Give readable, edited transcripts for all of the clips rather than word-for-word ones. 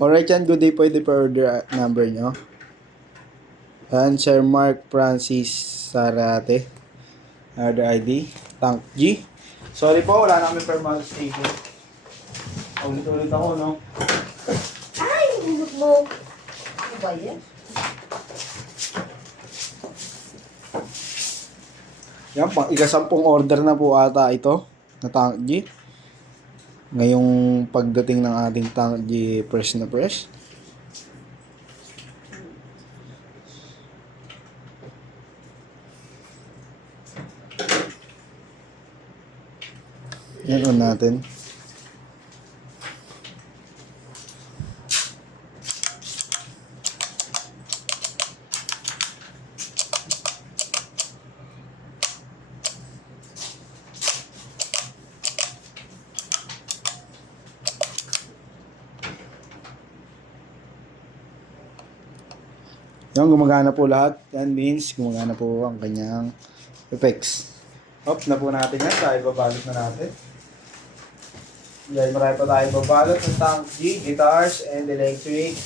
Alright yan, good day, pwede pa order number nyo. Yan, Sir Mark Francis Sarate. Order ID, Tank G. Sorry po, wala na kami per month stable. Ulit-ulit ako, no? Ay, hulog mo. Ano ba yan? Yan, pang ika-10 order na po ata ito na Tank G. Ngayong pagdating ng ating Tank G fresh na fresh. Yan on natin. Yan, gumagana po lahat. Yan means gumagana po ang kanyang effects. Off na po natin yan. Tayo babalot na natin. Yan, marami pa tayo babalot ng Tank G, guitars, and electric,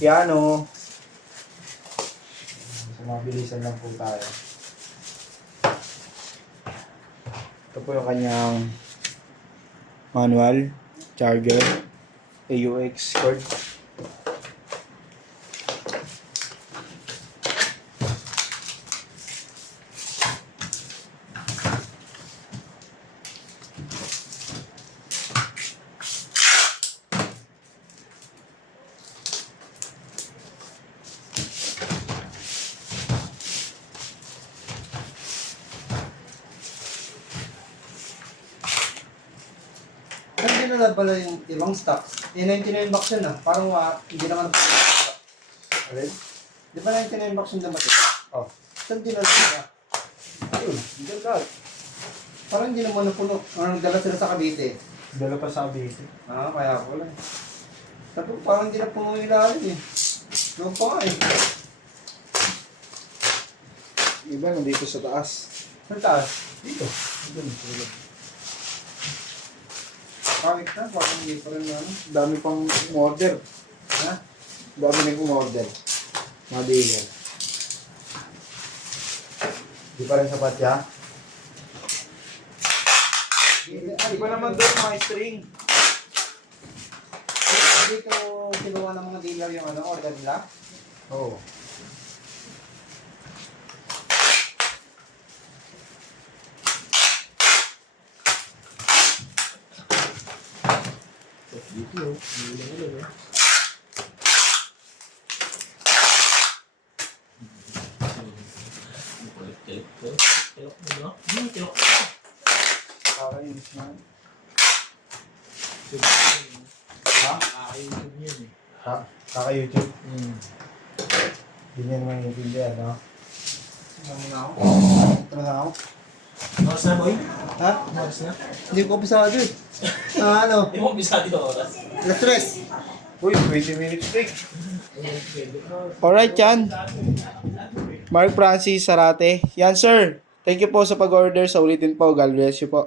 piano. So, mabilisan lang po tayo. Ito po yung kanyang manual, charger, AUX cord. Hindi na pala yung ibang stock. Yung 99 bucks yun ah. Parang hindi naman na Alright? Di ba 99 bucks yung dapat? Oh. Saan dinala sila? Ayun, hindi lahat. Parang hindi naman napuno. Nagdala sila sa Cavite. Dala pa sa Cavite. Kaya ko lang. Tapos parang hindi na puno yung ilalim eh. Noon pa nga eh. Iba nandito sa taas. Saan taas? Dito. Dito. Pangit na, parang hindi pa rin ano. Dami pang order. Ha? Dami nang umorder. Mga dealer. Di pa rin sapat ya? Di pa naman doon mga string. Dito kinuha ng mga dealer yung ano, order nila. Oo. Kakainis na. Ha? Kaka-YouTube. Hindi niya naman yung no? Ano na ako? Ito na ako. Oras na, boy? Ha? Oras na? Hindi ko pisado eh. Ano? Hindi mo bisado yung oras. Alas 3. Uy, 20 minutes break. Alright yan. Mark Francis Sarate. Yan sir. Thank you po sa pag-order. Sa ulitin po. God bless you po.